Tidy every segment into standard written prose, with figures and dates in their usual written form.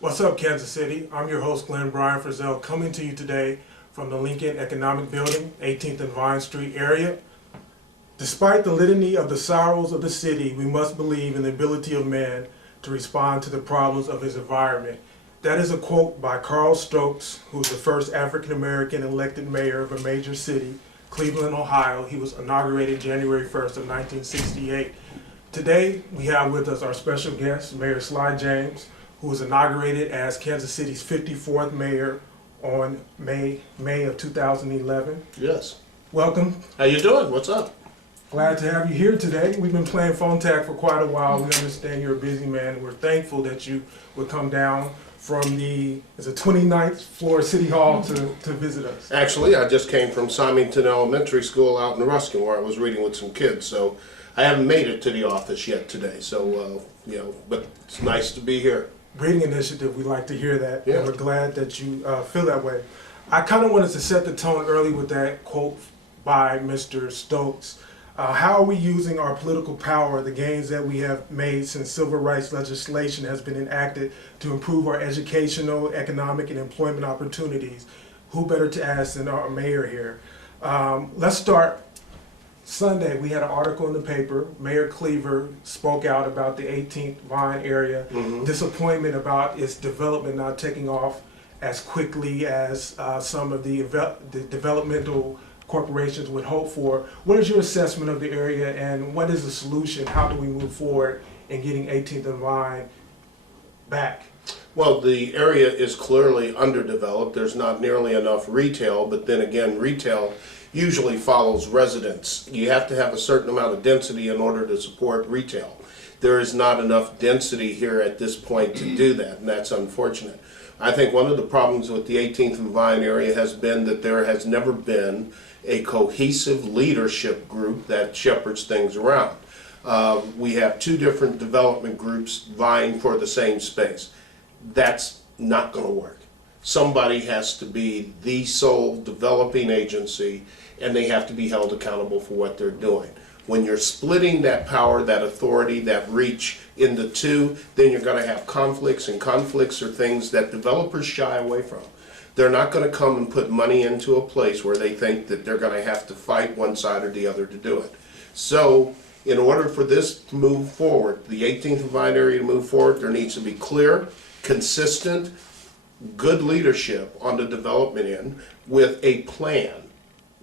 What's up, Kansas City? I'm your host, Glenn Brian Frizzell, coming to you today from the Lincoln Economic Building, 18th and Vine Street area. Despite the litany of the sorrows of the city, we must believe in the ability of man to respond to the problems of his environment. That is a quote by Carl Stokes, who was the first African-American elected mayor of a major city, Cleveland, Ohio. He was inaugurated January 1st of 1968. Today, we have with us our special guest, Mayor Sly James, who was inaugurated as Kansas City's 54th mayor on May of 2011. Yes. Welcome. How you doing? What's up? Glad to have you here today. We've been playing phone tag for quite a while. We understand you're a busy man. We're thankful that you would come down from the 29th floor of City Hall to visit us. Actually, I just came from Symington Elementary School out in Ruskin, where I was reading with some kids, so I haven't made it to the office yet today, so, but it's nice to be here. Great initiative. We like to hear that, Yeah. and we're glad that you feel that way. I kind of wanted to set the tone early with that quote by Mr. Stokes. How are we using our political power, the gains that we have made since civil rights legislation has been enacted, to improve our educational, economic, and employment opportunities? Who better to ask than our mayor here? Let's start. Sunday, we had an article in the paper. Mayor Cleaver spoke out about the 18th Vine area, disappointment about its development not taking off as quickly as some of the developmental corporations would hope for. What is your assessment of the area, and what is the solution? How do we move forward in getting 18th and Vine back? Well, the area is clearly underdeveloped. There's not nearly enough retail, but then again, retail usually follows residents. You have to have a certain amount of density in order to support retail. There is not enough density here at this point to do that, and that's unfortunate. I think one of the problems with the 18th and Vine area has been that there has never been a cohesive leadership group that shepherds things around. We have two different development groups vying for the same space. That's not going to work. Somebody has to be the sole developing agency, and they have to be held accountable for what they're doing. When you're splitting that power, that authority, that reach into two, then you're going to have conflicts, and conflicts are things that developers shy away from. They're not going to come and put money into a place where they think that they're going to have to fight one side or the other to do it. So in order for this to move forward, the 18th and Vine area to move forward, there needs to be clear, consistent, good leadership on the development end with a plan.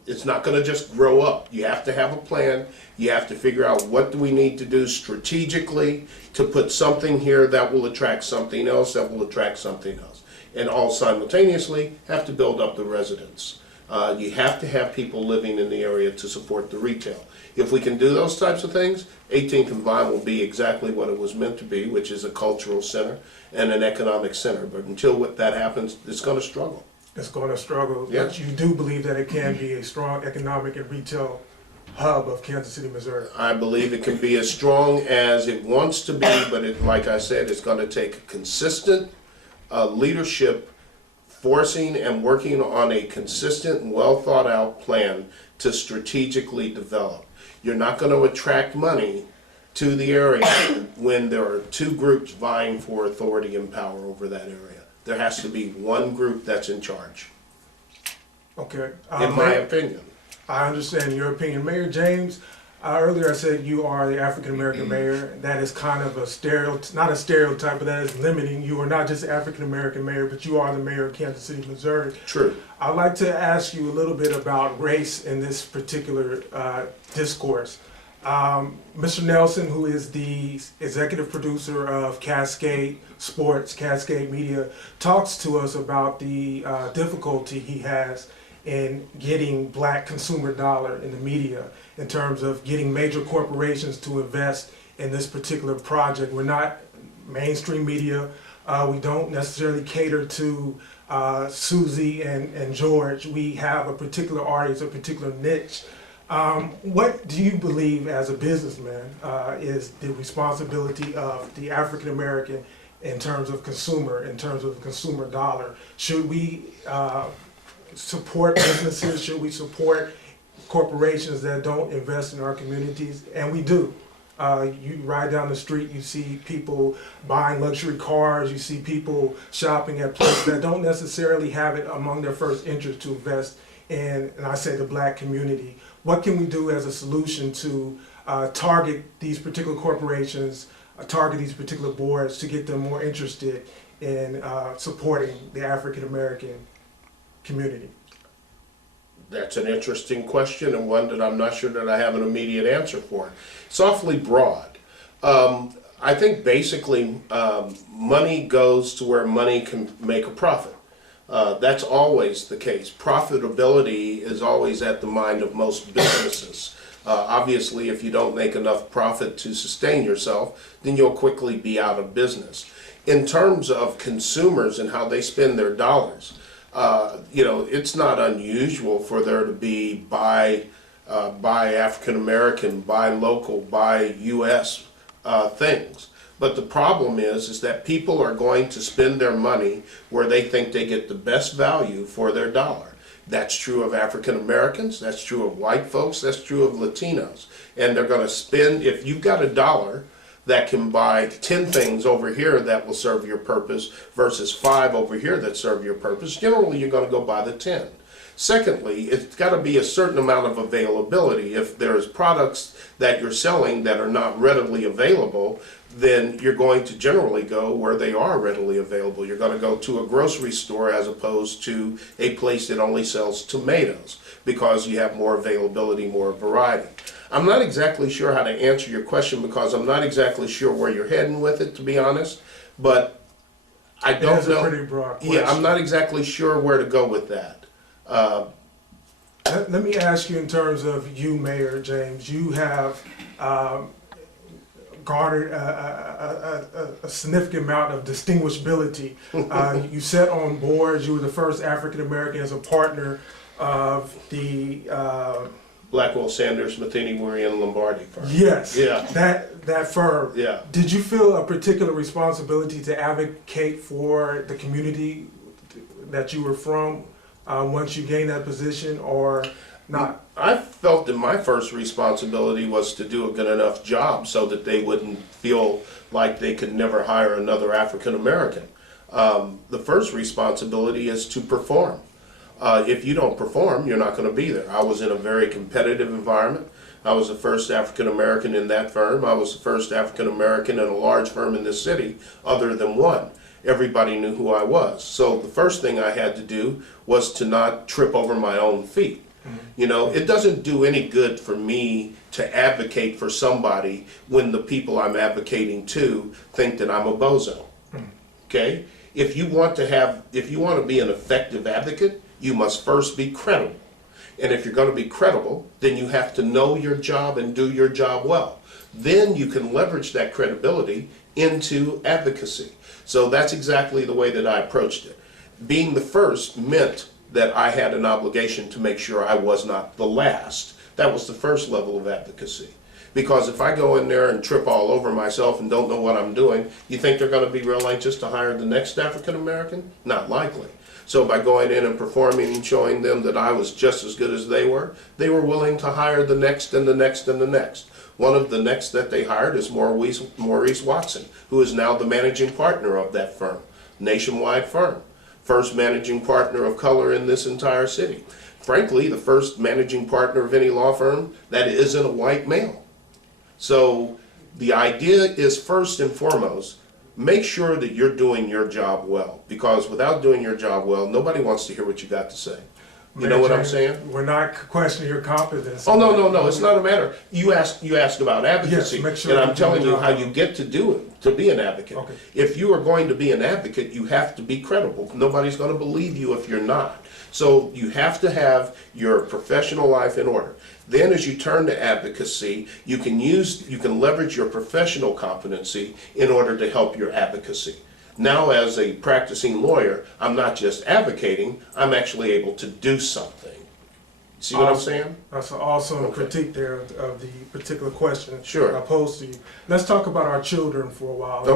It's not going to just grow up. You have to have a plan. You have to figure out what do we need to do strategically to put something here that will attract something else, that will attract something else. And all simultaneously have to build up the residents. You have to have people living in the area to support the retail. If we can do those types of things, 18th and Vine will be exactly what it was meant to be, which is a cultural center and an economic center. But until that happens, it's going to struggle. It's going to struggle, Yeah. but you do believe that it can be a strong economic and retail hub of Kansas City, Missouri. I believe it can be as strong as it wants to be, but like I said, it's going to take consistent leadership forcing and working on a consistent and well thought out plan to strategically develop. You're not going to attract money to the area when there are two groups vying for authority and power over that area. There has to be one group that's in charge, Okay. in my opinion. I understand your opinion. Mayor James, earlier I said you are the African-American mayor. That is kind of a stereotype, not a stereotype, but that is limiting. You are not just African-American mayor, but you are the mayor of Kansas City, Missouri. True. I'd like to ask you a little bit about race in this particular discourse. Mr. Nelson, who is the executive producer of Cascade Sports, Cascade Media, talks to us about the difficulty he has in getting black consumer dollar in the media in terms of getting major corporations to invest in this particular project. We're not mainstream media. We don't necessarily cater to Susie and George. We have a particular audience, a particular niche. What do you believe as a businessman is the responsibility of the African American in terms of consumer dollar? Should we support businesses? Should we support corporations that don't invest in our communities? And we do. You ride down the street, you see people buying luxury cars, you see people shopping at places that don't necessarily have it among their first interest to invest in, and I say the black community. What can we do as a solution to target these particular corporations, target these particular boards to get them more interested in supporting the African American community? That's an interesting question, and one that I'm not sure that I have an immediate answer for. It's awfully broad. I think basically money goes to where money can make a profit. That's always the case. Profitability is always at the mind of most businesses. Obviously, if you don't make enough profit to sustain yourself, then you'll quickly be out of business. In terms of consumers and how they spend their dollars, it's not unusual for there to be buy African American, buy local, buy U.S. Things. But the problem is that people are going to spend their money where they think they get the best value for their dollar. That's true of African Americans, that's true of white folks, that's true of Latinos. And they're going to spend, if you've got $1 that can buy 10 things over here that will serve your purpose versus 5 over here that serve your purpose, generally you're going to go buy the 10. Secondly, it's got to be a certain amount of availability. If there's products that you're selling that are not readily available, then you're going to generally go where they are readily available. You're going to go to a grocery store as opposed to a place that only sells tomatoes because you have more availability, more variety. I'm not exactly sure how to answer your question because I'm not exactly sure where you're heading with it, to be honest, but I don't know. It's a pretty broad question. Yeah, I'm not exactly sure where to go with that. Let me ask you in terms of you, Mayor James, you have garnered a significant amount of distinguishability. You sat on boards, you were the first African American as a partner of the Blackwell Sanders, Matheny, Murray, and Lombardi firm. Yes, Yeah. that firm. Yeah. Did you feel a particular responsibility to advocate for the community that you were from once you gained that position, or not? I felt that my first responsibility was to do a good enough job so that they wouldn't feel like they could never hire another African American. The first responsibility is to perform. If you don't perform, you're not going to be there. I was in a very competitive environment. I was the first African American in that firm. I was the first African American in a large firm in this city, other than one. Everybody knew who I was. So the first thing I had to do was to not trip over my own feet. You know, it doesn't do any good for me to advocate for somebody when the people I'm advocating to think that I'm a bozo. Okay? If you want to be an effective advocate, you must first be credible. And if you're going to be credible, then you have to know your job and do your job well. Then you can leverage that credibility into advocacy. So that's exactly the way that I approached it. Being the first meant that I had an obligation to make sure I was not the last. That was the first level of advocacy. Because if I go in there and trip all over myself and don't know what I'm doing, you think they're going to be real anxious to hire the next African American? Not likely. So by going in and performing and showing them that I was just as good as they were willing to hire the next and the next and the next. One of the next that they hired is Maurice Watson, who is now the managing partner of that firm, nationwide firm. First managing partner of color in this entire city. Frankly, the first managing partner of any law firm that isn't a white male. So the idea is, first and foremost, make sure that you're doing your job well, because without doing your job well, nobody wants to hear what you got to say. You know what I'm saying? We're not questioning your competence. Oh, no, it's not a matter. You asked about advocacy, Yes, make sure and I'm you telling do you your how job. you get to do it, to be an advocate. Okay. If you are going to be an advocate, you have to be credible. Nobody's going to believe you if you're not. So you have to have your professional life in order. Then as you turn to advocacy, you can leverage your professional competency in order to help your advocacy. Now as a practicing lawyer, I'm not just advocating, I'm actually able to do something. See what I'm saying? That's an awesome critique there of the particular question Sure. I posed to you. Let's talk about our children for a while.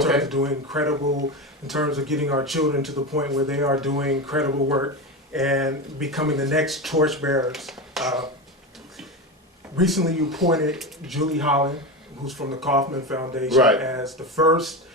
In terms of getting our children to the point where they are doing credible work and becoming the next torchbearers. Recently, you appointed Julie Holland, who's from the Kauffman Foundation, Right. as the first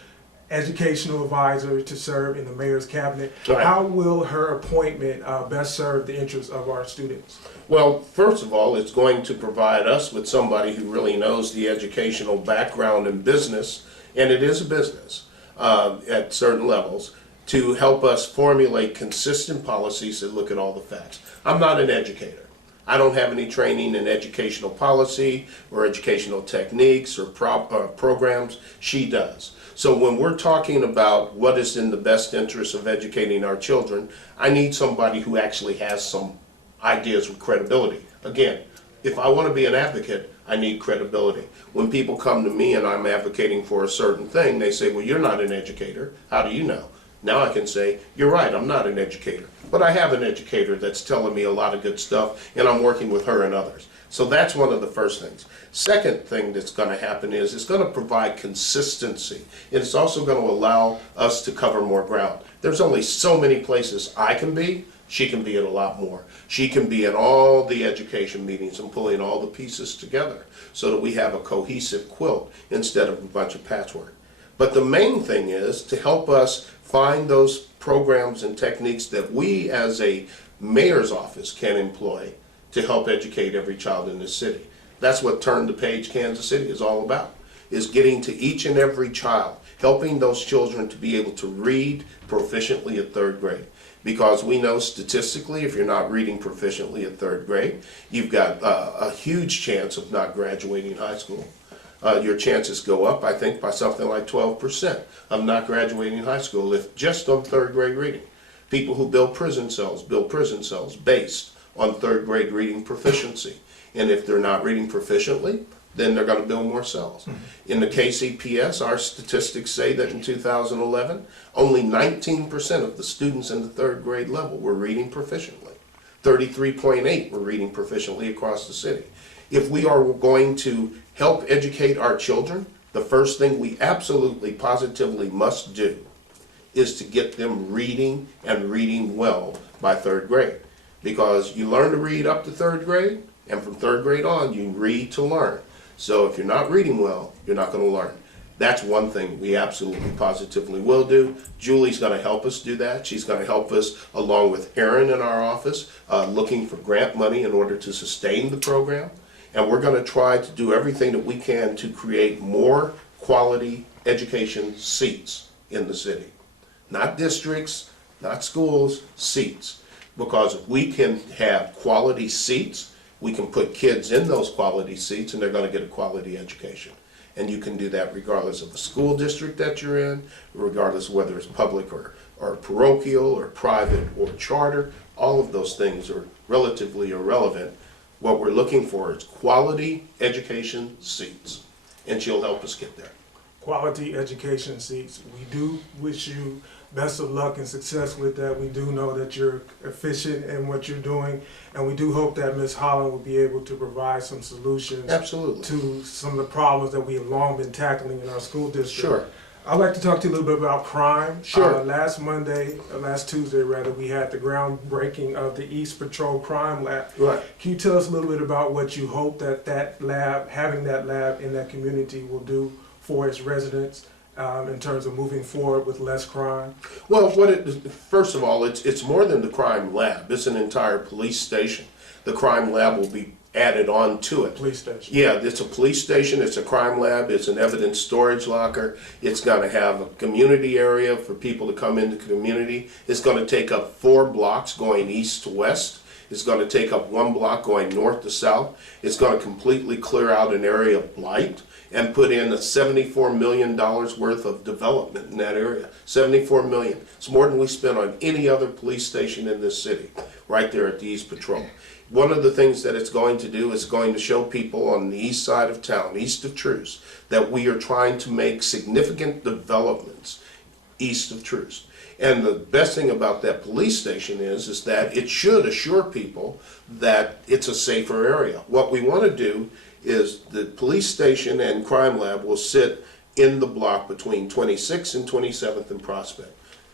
educational advisor to serve in the mayor's cabinet. Right. How will her appointment best serve the interests of our students? Well, first of all, it's going to provide us with somebody who really knows the educational background in business, and it is a business at certain levels, to help us formulate consistent policies that look at all the facts. I'm not an educator. I don't have any training in educational policy or educational techniques or programs. She does. So when we're talking about what is in the best interest of educating our children, I need somebody who actually has some ideas with credibility. Again, if I want to be an advocate, I need credibility. When people come to me and I'm advocating for a certain thing, they say, well, you're not an educator. How do you know? Now I can say, you're right, I'm not an educator. But I have an educator that's telling me a lot of good stuff, and I'm working with her and others. So that's one of the first things. Second thing that's going to happen is it's going to provide consistency. And it's also going to allow us to cover more ground. There's only so many places I can be. She can be at a lot more. She can be at all the education meetings and pulling all the pieces together so that we have a cohesive quilt instead of a bunch of patchwork. But the main thing is to help us find those programs and techniques that we as a mayor's office can employ to help educate every child in this city. That's what Turn the Page Kansas City is all about, is getting to each and every child, helping those children to be able to read proficiently at 3rd grade. Because we know statistically, if you're not reading proficiently at 3rd grade, you've got a huge chance of not graduating high school. Your chances go up, I think, by something like 12% of not graduating high school if just on 3rd grade reading. People who build prison cells based on 3rd grade reading proficiency. And if they're not reading proficiently, then they're going to build more cells. In the KCPS, our statistics say that in 2011, only 19% of the students in the 3rd grade level were reading proficiently. 33.8 were reading proficiently across the city. If we are going to help educate our children, the first thing we absolutely positively must do is to get them reading and reading well by 3rd grade. Because you learn to read up to 3rd grade, and from 3rd grade on, you read to learn. So if you're not reading well, you're not going to learn. That's one thing we absolutely positively will do. Julie's going to help us do that. She's going to help us, along with Aaron in our office, looking for grant money in order to sustain the program. And we're going to try to do everything that we can to create more quality education seats in the city. Not districts, not schools, seats. Because if we can have quality seats, we can put kids in those quality seats and they're going to get a quality education. And you can do that regardless of the school district that you're in, regardless of whether it's public or parochial or private or charter. All of those things are relatively irrelevant. What we're looking for is quality education seats, and she'll help us get there. Quality education seats. We do wish you best of luck and success with that. We do know that you're efficient in what you're doing, and we do hope that Ms. Holland will be able to provide some solutions Absolutely. to some of the problems that we have long been tackling in our school district. Sure. I'd like to talk to you a little bit about crime. Sure. Last Tuesday rather, we had the groundbreaking of the East Patrol Crime Lab. Right. Can you tell us a little bit about what you hope that lab, having that lab in that community, will do for its residents in terms of moving forward with less crime? Well, first of all, it's more than the crime lab. It's an entire police station. The crime lab will be added on to it. Police station. Yeah, it's a police station, it's a crime lab, it's an evidence storage locker, it's going to have a community area for people to come into the community. It's going to take up 4 blocks going east to west. It's going to take up 1 block going north to south. It's going to completely clear out an area of blight and put in a $74 million worth of development in that area. $74 million. It's more than we spent on any other police station in this city, right there at the East Patrol. One of the things that it's going to do is going to show people on the east side of town, east of Troost, that we are trying to make significant developments east of Troost. And the best thing about that police station is that it should assure people that it's a safer area. What we want to do is the police station and crime lab will sit in the block between 26th and 27th and Prospect.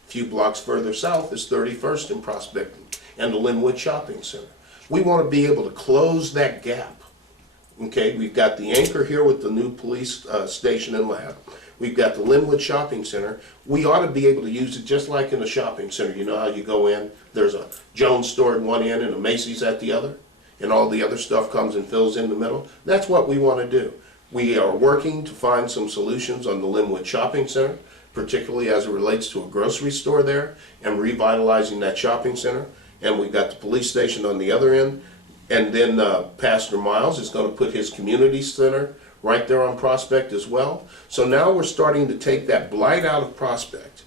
A few blocks further south is 31st and Prospect and the Linwood Shopping Center. We want to be able to close that gap. Okay, we've got the anchor here with the new police station and lab. We've got the Linwood Shopping Center. We ought to be able to use it just like in a shopping center. You know how you go in, there's a Jones store at one end and a Macy's at the other, and all the other stuff comes and fills in the middle? That's what we want to do. We are working to find some solutions on the Linwood Shopping Center, particularly as it relates to a grocery store there and revitalizing that shopping center. And we've got the police station on the other end. And then Pastor Miles is going to put his community center right there on Prospect as well. So now we're starting to take that blight out of Prospect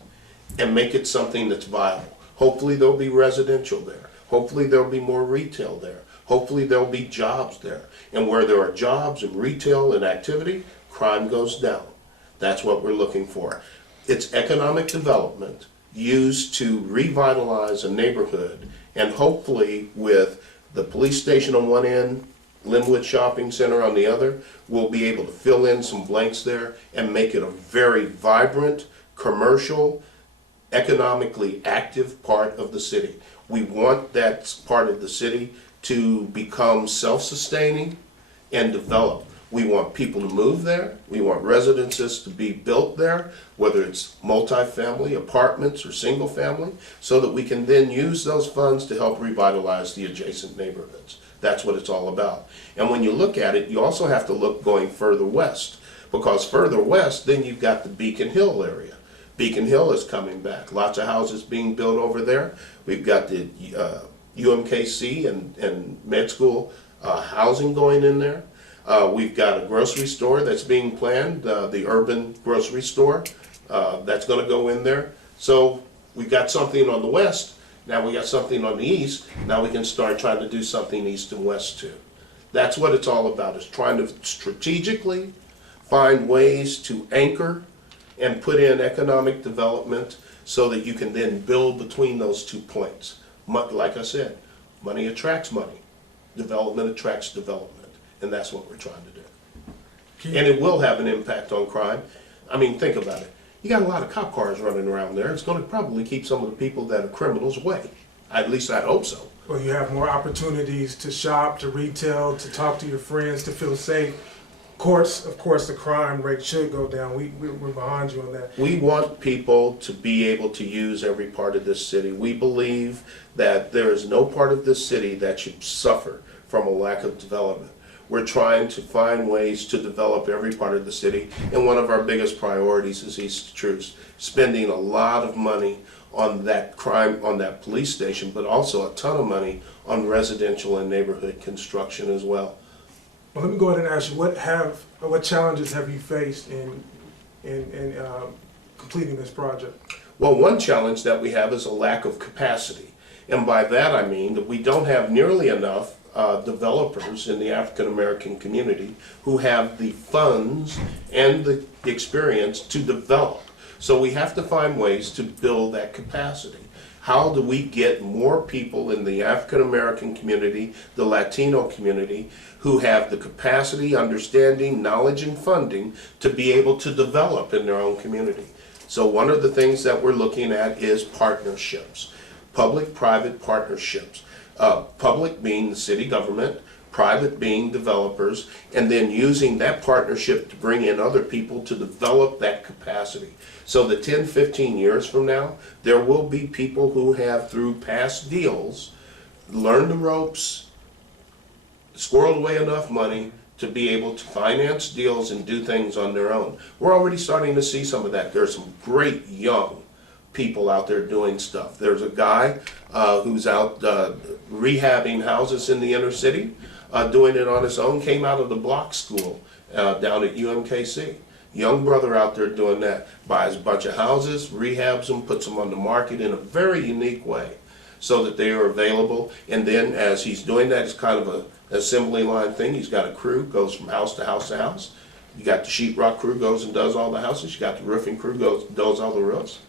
and make it something that's viable. Hopefully there'll be residential there. Hopefully there'll be more retail there. Hopefully there'll be jobs there. And where there are jobs and retail and activity, crime goes down. That's what we're looking for. It's economic development used to revitalize a neighborhood, and hopefully with the police station on one end, Linwood Shopping Center on the other, we'll be able to fill in some blanks there and make it a very vibrant, commercial, economically active part of the city. We want that part of the city to become self-sustaining and develop. We want people to move there. We want residences to be built there, whether it's multifamily, apartments, or single family, so that we can then use those funds to help revitalize the adjacent neighborhoods. That's what it's all about. And when you look at it, you also have to look going further west, because further west, then you've got the Beacon Hill area. Beacon Hill is coming back. Lots of houses being built over there. We've got the UMKC and med school housing going in there. We've got a grocery store that's being planned, the urban grocery store that's going to go in there. So we've got something on the west, now we got something on the east, now we can start trying to do something east and west too. That's what it's all about, is trying to strategically find ways to anchor and put in economic development so that you can then build between those 2 points. Like I said, money attracts money, development attracts development. And that's what we're trying to do. And it will have an impact on crime. I mean, think about it. You got a lot of cop cars running around there. It's going to probably keep some of the people that are criminals away. At least I hope so. Well, you have more opportunities to shop, to retail, to talk to your friends, to feel safe. Of course, the crime rate should go down. We're behind you on that. We want people to be able to use every part of this city. We believe that there is no part of this city that should suffer from a lack of development. We're trying to find ways to develop every part of the city, and one of our biggest priorities is East Troost, spending a lot of money on that crime, on that police station, but also a ton of money on residential and neighborhood construction as well. Well, let me go ahead and ask you, what challenges have you faced in completing this project? Well, one challenge that we have is a lack of capacity, and by that I mean that we don't have nearly enough developers in the African American community who have the funds and the experience to develop. So we have to find ways to build that capacity. How do we get more people in the African American community, the Latino community, who have the capacity, understanding, knowledge, and funding to be able to develop in their own community? So one of the things that we're looking at is partnerships, public-private partnerships. Public being the city government, private being developers, and then using that partnership to bring in other people to develop that capacity. So that 10, 15 years from now, there will be people who have, through past deals, learned the ropes, squirreled away enough money to be able to finance deals and do things on their own. We're already starting to see some of that. There's some great young people out there doing stuff. There's a guy who's out rehabbing houses in the inner city, doing it on his own, came out of the block school down at UMKC. Young brother out there doing that, buys a bunch of houses, rehabs them, puts them on the market in a very unique way so that they are available. And then as he's doing that, it's kind of an assembly line thing. He's got a crew, goes from house to house to house. You got the sheetrock crew goes and does all the houses. You got the roofing crew does all the roofs.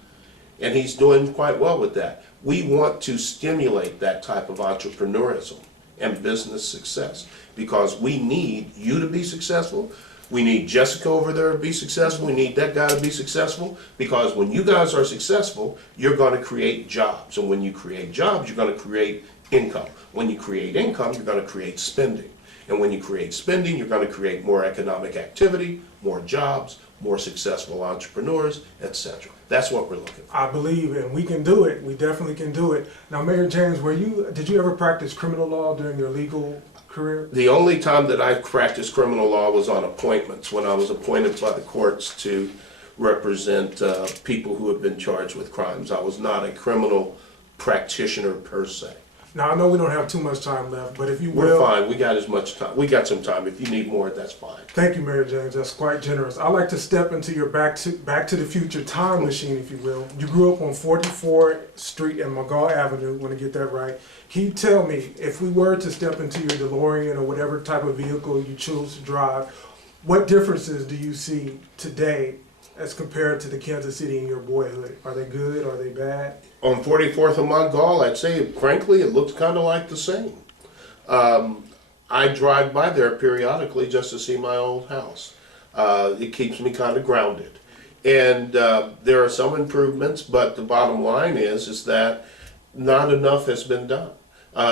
And he's doing quite well with that. We want to stimulate that type of entrepreneurism and business success because we need you to be successful. We need Jessica over there to be successful. We need that guy to be successful, because when you guys are successful, you're going to create jobs. And when you create jobs, you're going to create income. When you create income, you're going to create spending. And when you create spending, you're going to create more economic activity, more jobs, more successful entrepreneurs, etc. That's what we're looking for. I believe, and we can do it. We definitely can do it. Now, Mayor James, did you ever practice criminal law during your legal career? The only time that I practiced criminal law was on appointments, when I was appointed by the courts to represent people who have been charged with crimes. I was not a criminal practitioner per se. Now, I know we don't have too much time left, but if you We're will. fine. We got as much time. We got some time. If you need more, that's fine. Thank you, Mayor James. That's quite generous. I'd like to step into your Back to the Future time machine, if you will. You grew up on 44th Street and McGaw Avenue, want to get that right. Can you tell me, if we were to step into your DeLorean or whatever type of vehicle you choose to drive, what differences do you see today as compared to the Kansas City in your boyhood? Are they good? Are they bad? On 44th and Montgall, I'd say, frankly, it looks kind of like the same. I drive by there periodically just to see my old house. It keeps me kind of grounded. And there are some improvements, but the bottom line is that not enough has been done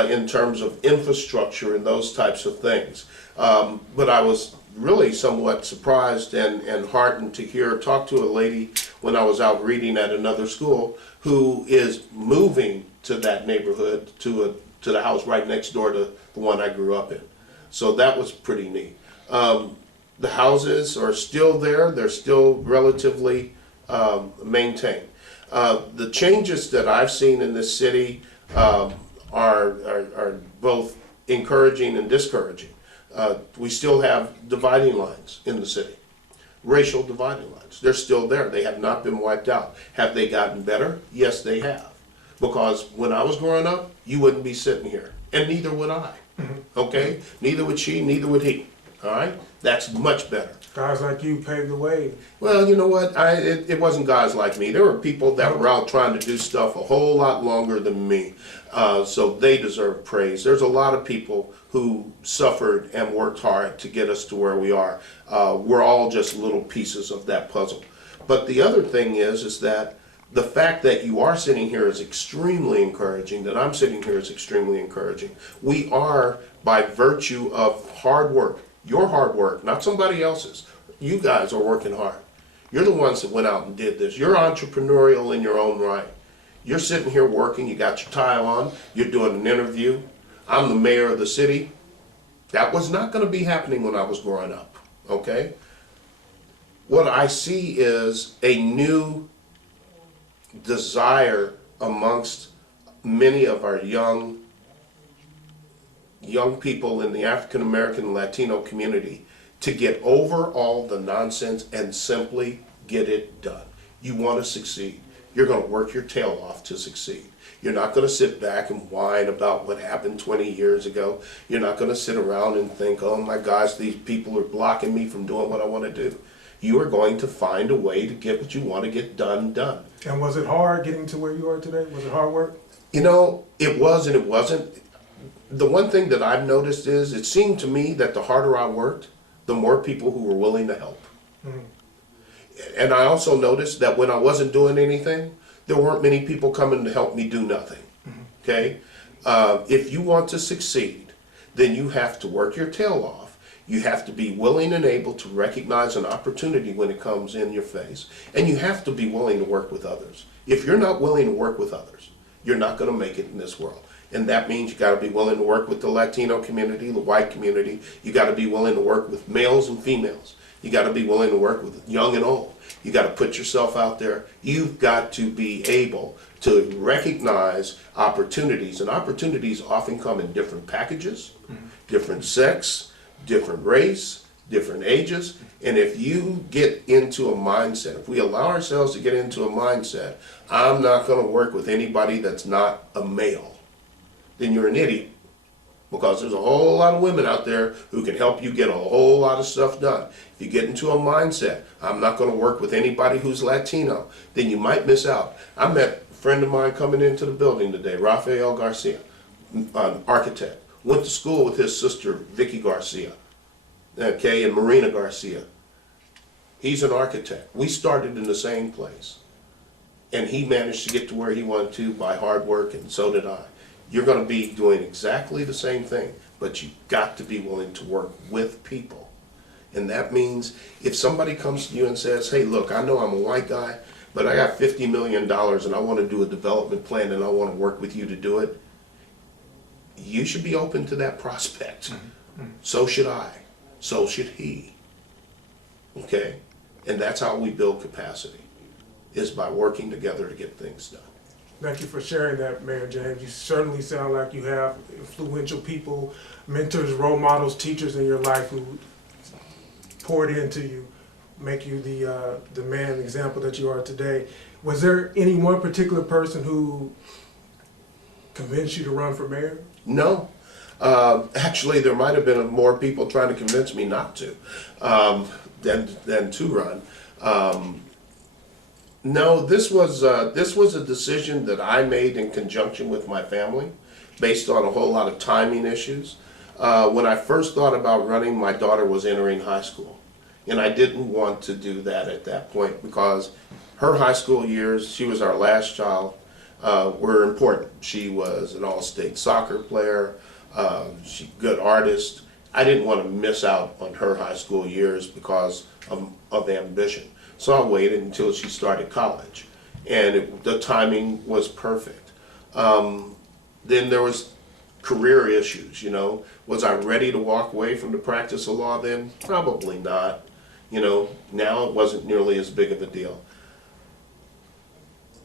in terms of infrastructure and those types of things. But I was really somewhat surprised and heartened to talk to a lady when I was out reading at another school who is moving to that neighborhood, to the house right next door to the one I grew up in. So that was pretty neat. The houses are still there. They're still relatively maintained. The changes that I've seen in this city are both encouraging and discouraging. We still have dividing lines in the city, racial dividing lines. They're still there. They have not been wiped out. Have they gotten better? Yes, they have. Because when I was growing up, you wouldn't be sitting here, and neither would I. Okay? Neither would she, neither would he. All right? That's much better. Guys like you paved the way. Well, you know what? It wasn't guys like me. There were people that were out trying to do stuff a whole lot longer than me. So they deserve praise. There's a lot of people who suffered and worked hard to get us to where we are. We're all just little pieces of that puzzle. But the other thing is that the fact that you are sitting here is extremely encouraging, that I'm sitting here is extremely encouraging. We are, by virtue of hard work, your hard work, not somebody else's. You guys are working hard. You're the ones that went out and did this. You're entrepreneurial in your own right. You're sitting here working, you got your tie on, you're doing an interview. I'm the mayor of the city. That was not going to be happening when I was growing up, okay? What I see is a new desire amongst many of our young people in the African American and Latino community to get over all the nonsense and simply get it done. You want to succeed. You're going to work your tail off to succeed. You're not going to sit back and whine about what happened 20 years ago. You're not going to sit around and think, oh my gosh, these people are blocking me from doing what I want to do. You are going to find a way to get what you want to get done. And was it hard getting to where you are today? Was it hard work? You know, it was and it wasn't. The one thing that I've noticed is it seemed to me that the harder I worked, the more people who were willing to help. And I also noticed that when I wasn't doing anything, there weren't many people coming to help me do nothing. Okay? If you want to succeed, then you have to work your tail off. You have to be willing and able to recognize an opportunity when it comes in your face. And you have to be willing to work with others. If you're not willing to work with others, you're not going to make it in this world. And that means you got to be willing to work with the Latino community, the white community. You got to be willing to work with males and females. You got to be willing to work with young and old. You got to put yourself out there. You've got to be able to recognize opportunities. And opportunities often come in different packages, different sex, different race, different ages. And if you get into a mindset, if we allow ourselves to get into a mindset, I'm not going to work with anybody that's not a male, then you're an idiot. Because there's a whole lot of women out there who can help you get a whole lot of stuff done. If you get into a mindset, I'm not going to work with anybody who's Latino, then you might miss out. I met a friend of mine coming into the building today, Rafael Garcia, an architect. Went to school with his sister, Vicky Garcia. okay, and Marina Garcia. He's an architect. We started in the same place. And he managed to get to where he wanted to by hard work, and so did I. You're gonna be doing exactly the same thing, but you've got to be willing to work with people. And that means if somebody comes to you and says, hey, look, I know I'm a white guy, but I got $50 million and I wanna do a development plan and I wanna work with you to do it, you should be open to that prospect. So should I. So should he. Okay? And that's how we build capacity, is by working together to get things done. Thank you for sharing that, Mayor James. You certainly sound like you have influential people, mentors, role models, teachers in your life who poured into you, make you the man, example that you are today. Was there any one particular person who convinced you to run for mayor? No. Actually, there might have been more people trying to convince me not to, than to run. No, this was a decision that I made in conjunction with my family, based on a whole lot of timing issues. When I first thought about running, my daughter was entering high school, and I didn't want to do that at that point because her high school years, she was our last child, were important. She was an all-state soccer player, she's a good artist. I didn't want to miss out on her high school years because of ambition. So I waited until she started college, and the timing was perfect. Then there was career issues, you know. Was I ready to walk away from the practice of law then? Probably not. You know, now it wasn't nearly as big of a deal.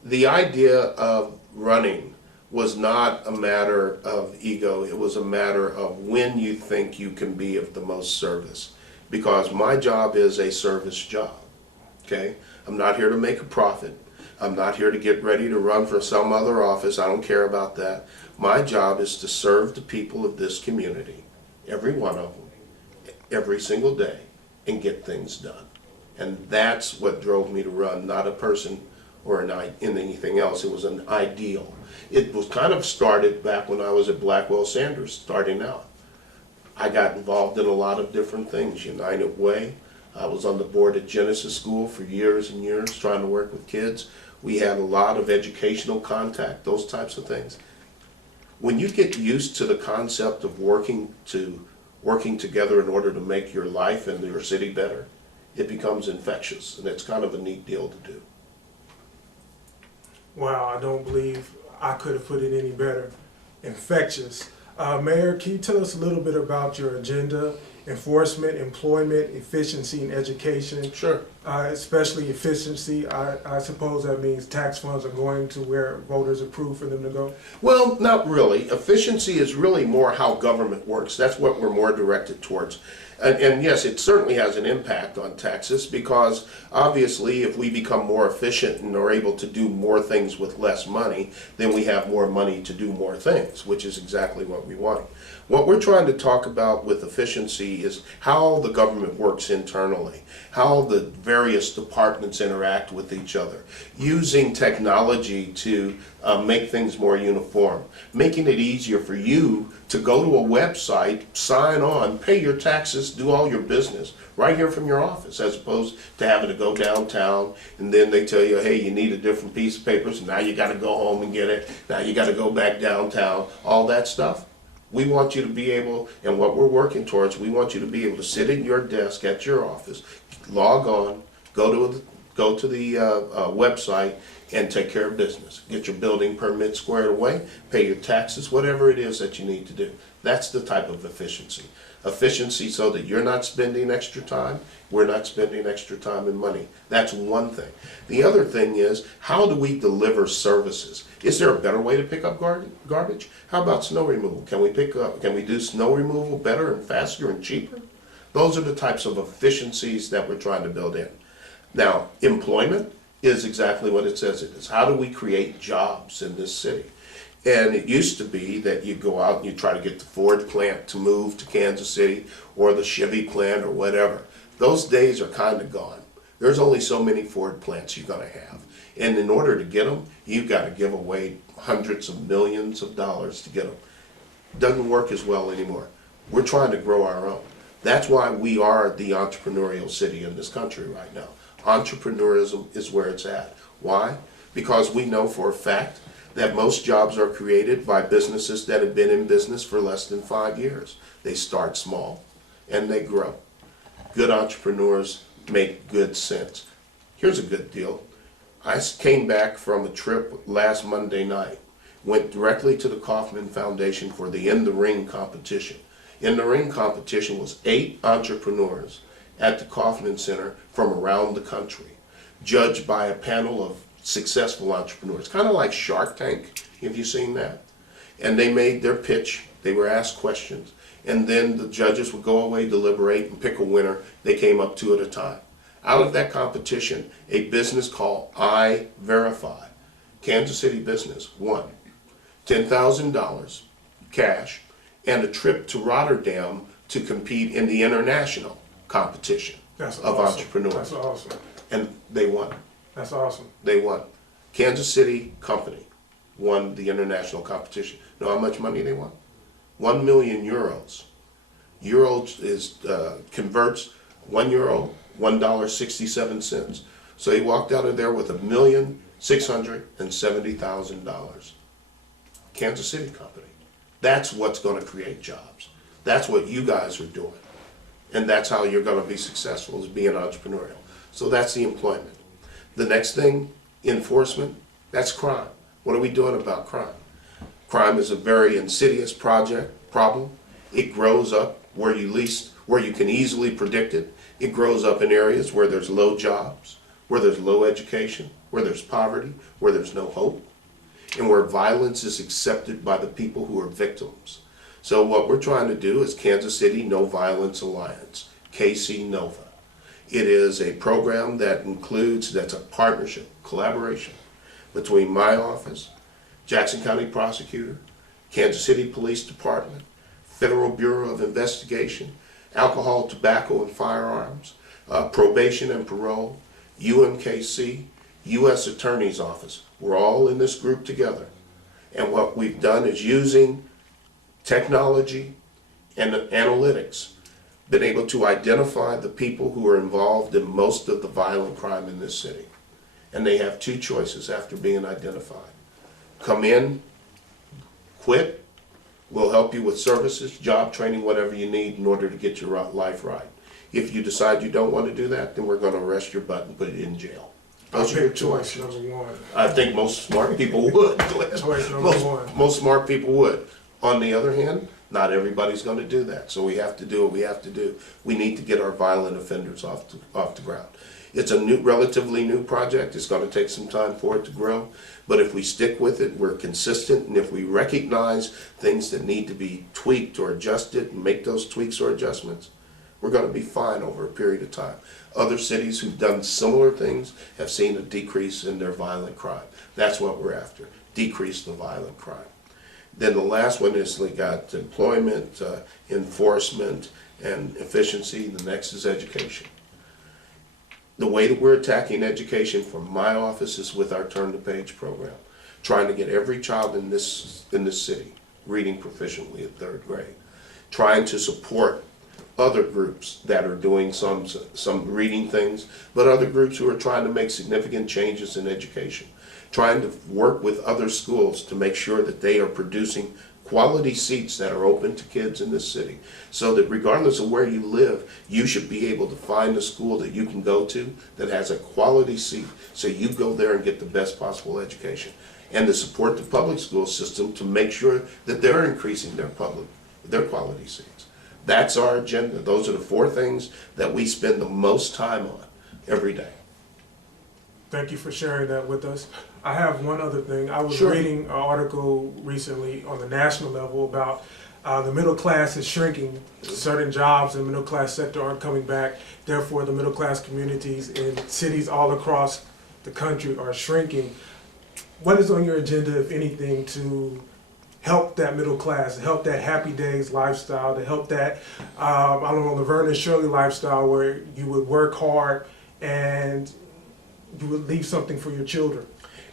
The idea of running was not a matter of ego, it was a matter of when you think you can be of the most service. Because my job is a service job, okay? I'm not here to make a profit. I'm not here to get ready to run for some other office. I don't care about that. My job is to serve the people of this community, every one of them, every single day, and get things done. And that's what drove me to run, not a person or anything else. It was an ideal. It was kind of started back when I was at Blackwell Sanders, starting out. I got involved in a lot of different things. United Way. I was on the board at Genesis School for years and years, trying to work with kids. We had a lot of educational contact, those types of things. When you get used to the concept of working together in order to make your life and your city better, it becomes infectious, and it's kind of a neat deal to do. Wow, I don't believe I could have put it any better. Infectious. Mayor, can you tell us a little bit about your agenda? Enforcement, employment, efficiency, and education. Sure. Especially efficiency. I suppose that means tax funds are going to where voters approve for them to go? Well, not really. Efficiency is really more how government works. That's what we're more directed towards. And yes, it certainly has an impact on taxes because obviously if we become more efficient and are able to do more things with less money, then we have more money to do more things, which is exactly what we want. What we're trying to talk about with efficiency is how the government works internally, how the various departments interact with each other, using technology to make things more uniform, making it easier for you to go to a website, sign on, pay your taxes, do all your business right here from your office, as opposed to having to go downtown and then they tell you, hey, you need a different piece of paper, so now you got to go home and get it, now you got to go back downtown, all that stuff. We want you to be able, and what we're working towards, we want you to be able to sit at your desk at your office, log on, go to the website, and take care of business. Get your building permit squared away, pay your taxes, whatever it is that you need to do. That's the type of efficiency. Efficiency so that you're not spending extra time, we're not spending extra time and money. That's one thing. The other thing is, how do we deliver services? Is there a better way to pick up garbage? How about snow removal? Can we do snow removal better and faster and cheaper? Those are the types of efficiencies that we're trying to build in. Now, employment is exactly what it says it is. How do we create jobs in this city? And it used to be that you go out and you try to get the Ford plant to move to Kansas City or the Chevy plant or whatever. Those days are kind of gone. There's only so many Ford plants you're going to have. And in order to get them, you've got to give away hundreds of millions of dollars to get them. Doesn't work as well anymore. We're trying to grow our own. That's why we are the entrepreneurial city in this country right now. Entrepreneurism is where it's at. Why? Because we know for a fact that most jobs are created by businesses that have been in business for less than 5 years. They start small and they grow. Good entrepreneurs make good sense. Here's a good deal. I came back from a trip last Monday night, went directly to the Kauffman Foundation for the In the Ring competition. In the Ring competition was 8 entrepreneurs at the Kauffman Center from around the country, judged by a panel of successful entrepreneurs, kind of like Shark Tank, if you've seen that. And they made their pitch, they were asked questions, and then the judges would go away, deliberate, and pick a winner. They came up 2 at a time. Out of that competition, a business called iVerify, Kansas City business, won $10,000 cash and a trip to Rotterdam to compete in the international competition That's of awesome. entrepreneurs. That's awesome. And they won. That's awesome. They won. Kansas City company won the international competition. Know how much money they won? 1 million euros. Euros is converts €1, $1.67. So he walked out of there with $1,670,000. Kansas City company. That's what's going to create jobs. That's what you guys are doing. And that's how you're going to be successful, is being entrepreneurial. So that's the employment. The next thing, enforcement, that's crime. What are we doing about crime? Crime is a very insidious problem. It grows up where you can easily predict it. It grows up in areas where there's low jobs, where there's low education, where there's poverty, where there's no hope, and where violence is accepted by the people who are victims. So what we're trying to do is Kansas City No Violence Alliance, KC Nova. It is a program that's a partnership, collaboration between my office, Jackson County Prosecutor, Kansas City Police Department, Federal Bureau of Investigation, Alcohol, Tobacco, and Firearms, Probation and Parole, UMKC, U.S. Attorney's Office. We're all in this group together. And what we've done is using technology and analytics, been able to identify the people who are involved in most of the violent crime in this city. And they have 2 choices after being identified. Come in, quit, we'll help you with services, job training, whatever you need in order to get your life right. If you decide you don't want to do that, then we're going to arrest your butt and put it in jail. Those are your Choice choices. number 1. I think most smart people would. Choice number 1. Most smart people would. On the other hand, not everybody's going to do that. So we have to do what we have to do. We need to get our violent offenders off the ground. It's a relatively new project. It's going to take some time for it to grow. But if we stick with it, we're consistent, and if we recognize things that need to be tweaked or adjusted and make those tweaks or adjustments, we're going to be fine over a period of time. Other cities who've done similar things have seen a decrease in their violent crime. That's what we're after, decrease the violent crime. Then the last one is we got employment, enforcement, and efficiency. The next is education. The way that we're attacking education from my office is with our Turn the Page program, trying to get every child in this city reading proficiently at 3rd grade, trying to support other groups that are doing some reading things, but other groups who are trying to make significant changes in education, trying to work with other schools to make sure that they are producing quality seats that are open to kids in this city, so that regardless of where you live, you should be able to find a school that you can go to that has a quality seat, so you go there and get the best possible education. And to support the public school system to make sure that they're increasing their quality seats. That's our agenda. Those are the 4 things that we spend the most time on every day. Thank you for sharing that with us. I have one other thing. I was Sure. reading an article recently on the national level about the middle class is shrinking. Certain jobs in the middle class sector aren't coming back. Therefore, the middle class communities in cities all across the country are shrinking. What is on your agenda, if anything, to help that middle class, to help that Happy Days lifestyle, to help that, I don't know, Laverne and Shirley lifestyle where you would work hard and you would leave something for your children?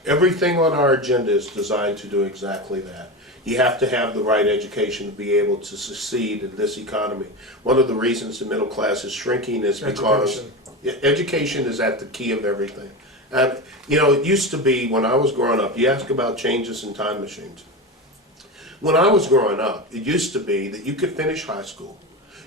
Everything on our agenda is designed to do exactly that. You have to have the right education to be able to succeed in this economy. One of the reasons the middle class is shrinking is because education is at the key of everything. You know, it used to be when I was growing up, you ask about changes in time machines. When I was growing up, it used to be that you could finish high school,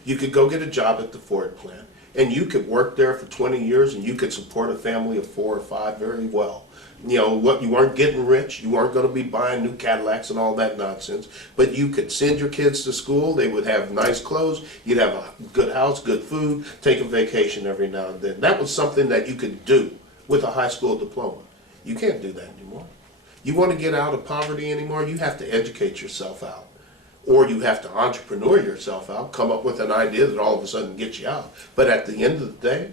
you could go get a job at the Ford plant, and you could work there for 20 years and you could support a family of 4 or 5 very well. You know, what, you weren't getting rich, you weren't going to be buying new Cadillacs and all that nonsense, but you could send your kids to school, they would have nice clothes, you'd have a good house, good food, take a vacation every now and then. That was something that you could do with a high school diploma. You can't do that anymore. You want to get out of poverty anymore, you have to educate yourself out. Or you have to entrepreneur yourself out, come up with an idea that all of a sudden gets you out. But at the end of the day,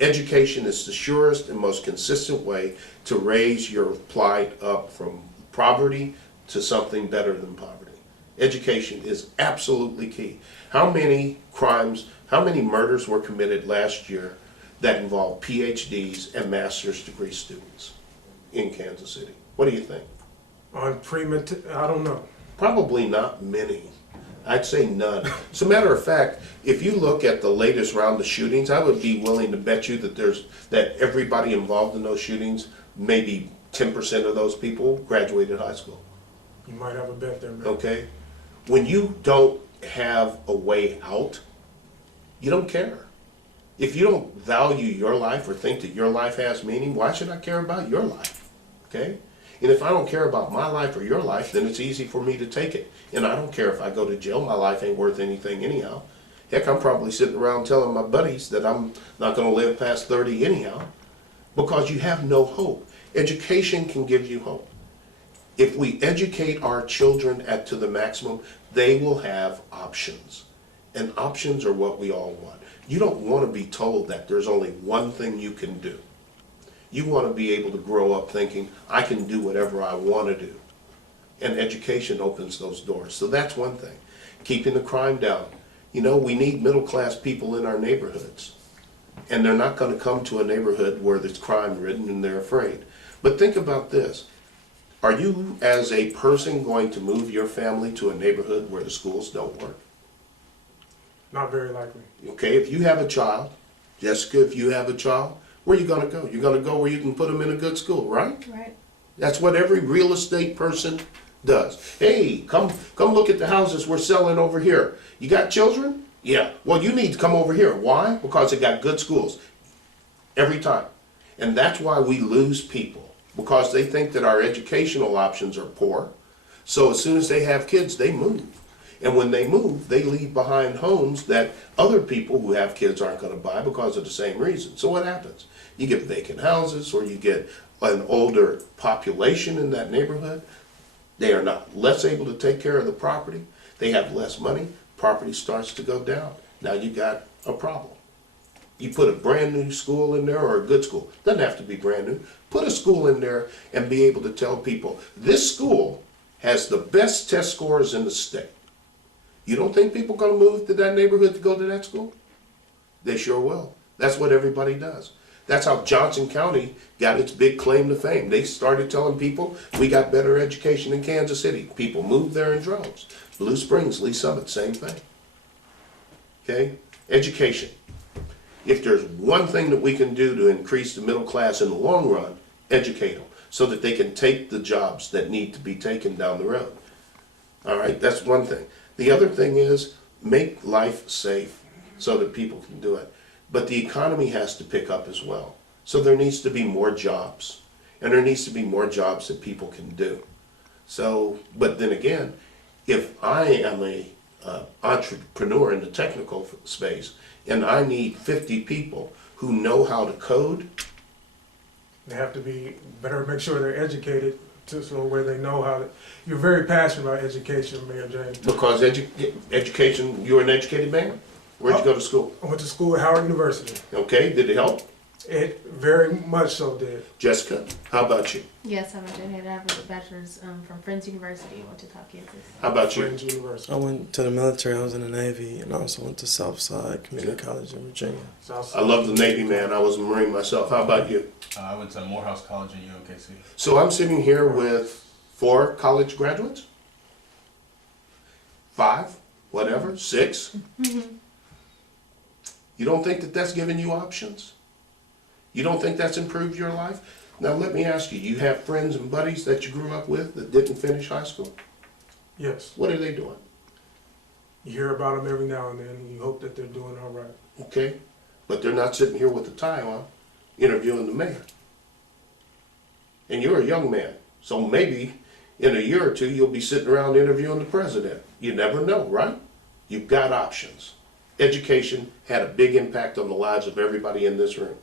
education is the surest and most consistent way to raise your plight up from poverty to something better than poverty. Education is absolutely key. How many crimes, how many murders were committed last year that involved PhDs and master's degree students in Kansas City? What do you think? On I don't know. Probably not many. I'd say none. As a matter of fact, if you look at the latest round of shootings, I would be willing to bet you that everybody involved in those shootings, maybe 10% of those people graduated high school. You might have a bet there, man. Okay? When you don't have a way out, you don't care. If you don't value your life or think that your life has meaning, why should I care about your life? Okay? And if I don't care about my life or your life, then it's easy for me to take it. And I don't care if I go to jail, my life ain't worth anything anyhow. Heck, I'm probably sitting around telling my buddies that I'm not going to live past 30 anyhow, because you have no hope. Education can give you hope. If we educate our children to the maximum, they will have options. And options are what we all want. You don't want to be told that there's only one thing you can do. You want to be able to grow up thinking, I can do whatever I want to do. And education opens those doors. So that's one thing. Keeping the crime down. You know, we need middle class people in our neighborhoods. And they're not going to come to a neighborhood where there's crime ridden and they're afraid. But think about this. Are you, as a person, going to move your family to a neighborhood where the schools don't work? Not very likely. Okay, if you have a child, Jessica, if you have a child, where are you going to go? You're going to go where you can put them in a good school, right? Right. That's what every real estate person does. Hey, come look at the houses we're selling over here. You got children? Yeah. Well, you need to come over here. Why? Because they got good schools. Every time. And that's why we lose people. Because they think that our educational options are poor. So as soon as they have kids, they move. And when they move, they leave behind homes that other people who have kids aren't going to buy because of the same reason. So what happens? You get vacant houses, or you get an older population in that neighborhood. They are not less able to take care of the property. They have less money. Property starts to go down. Now you got a problem. You put a brand new school in there, or a good school. Doesn't have to be brand new. Put a school in there and be able to tell people, this school has the best test scores in the state. You don't think people are going to move to that neighborhood to go to that school? They sure will. That's what everybody does. That's how Johnson County got its big claim to fame. They started telling people, we got better education in Kansas City. People moved there in droves. Blue Springs, Lee Summit, same thing. Okay? Education. If there's one thing that we can do to increase the middle class in the long run, educate them so that they can take the jobs that need to be taken down the road. All right, that's one thing. The other thing is make life safe so that people can do it. But the economy has to pick up as well. So there needs to be more jobs. And there needs to be more jobs that people can do. So, but then again, if I am a entrepreneur in the technical space and I need 50 people who know how to code, They have to be, better make sure they're educated so where they know how to. You're very passionate about education, Mayor James. because education, you're an educated man? Where'd you go to school? I went to school at Howard University. Okay, did it help? It very much so did. Jessica, how about you? Yes, I'm a educated. I have a bachelor's from Friends University. Went to Top Kansas. How about you? Friends University. I went to the military, I was in the Navy, and I also went to Southside Community College in Virginia. I love the Navy, man. I was a Marine myself. How about you? I went to Morehouse College in UMKC. So I'm sitting here with 4 college graduates? 5, whatever, 6. You don't think that that's giving you options? You don't think that's improved your life? Now let me ask you, you have friends and buddies that you grew up with that didn't finish high school? Yes. What are they doing? You hear about them every now and then, and you hope that they're doing all right. Okay? But they're not sitting here with a tie on, interviewing the mayor. And you're a young man, so maybe in a year or two you'll be sitting around interviewing the president. You never know, right? You've got options. Education had a big impact on the lives of everybody in this room.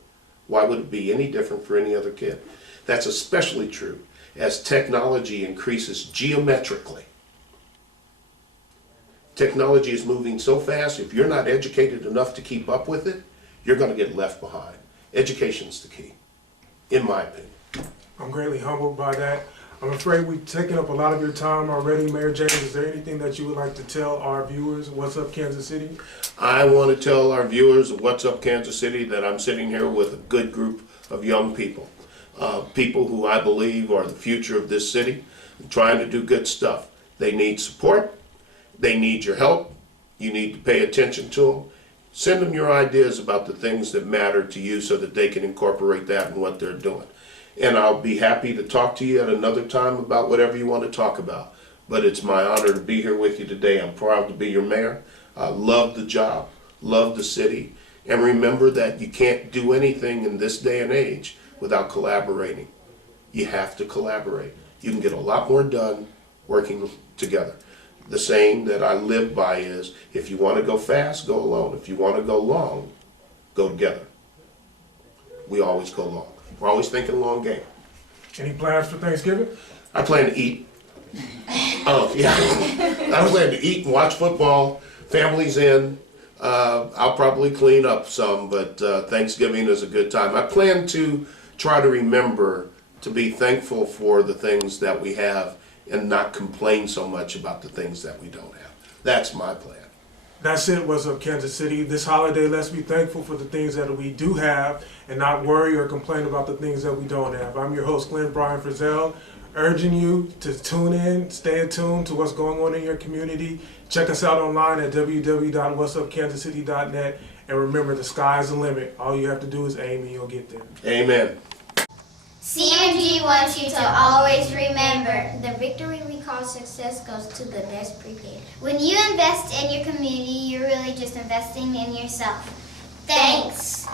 Why would it be any different for any other kid? That's especially true as technology increases geometrically. Technology is moving so fast, if you're not educated enough to keep up with it, you're going to get left behind. Education's the key, in my opinion. I'm greatly humbled by that. I'm afraid we've taken up a lot of your time already. Mayor James, is there anything that you would like to tell our viewers? What's up, Kansas City? I want to tell our viewers of What's Up Kansas City that I'm sitting here with a good group of young people. People who I believe are the future of this city, trying to do good stuff. They need support. They need your help. You need to pay attention to them. Send them your ideas about the things that matter to you so that they can incorporate that in what they're doing. And I'll be happy to talk to you at another time about whatever you want to talk about. But it's my honor to be here with you today. I'm proud to be your mayor. I love the job, love the city. And remember that you can't do anything in this day and age without collaborating. You have to collaborate. You can get a lot more done working together. The saying that I live by is, if you want to go fast, go alone. If you want to go long, go together. We always go long. We're always thinking long game. Any plans for Thanksgiving? I plan to eat. Oh, yeah. I plan to eat and watch football. Family's in. I'll probably clean up some, but Thanksgiving is a good time. I plan to try to remember to be thankful for the things that we have and not complain so much about the things that we don't have. That's my plan. That's it. What's up, Kansas City? This holiday, let's be thankful for the things that we do have and not worry or complain about the things that we don't have. I'm your host, Glenn Brian Frizzell, urging you to tune in, stay in tune to what's going on in your community. Check us out online at www.whatsupkansascity.net. And remember, the sky's the limit. All you have to do is aim and you'll get there. Amen. CMG wants you to always remember, the victory we call success goes to the best prepared. When you invest in your community, you're really just investing in yourself. Thanks.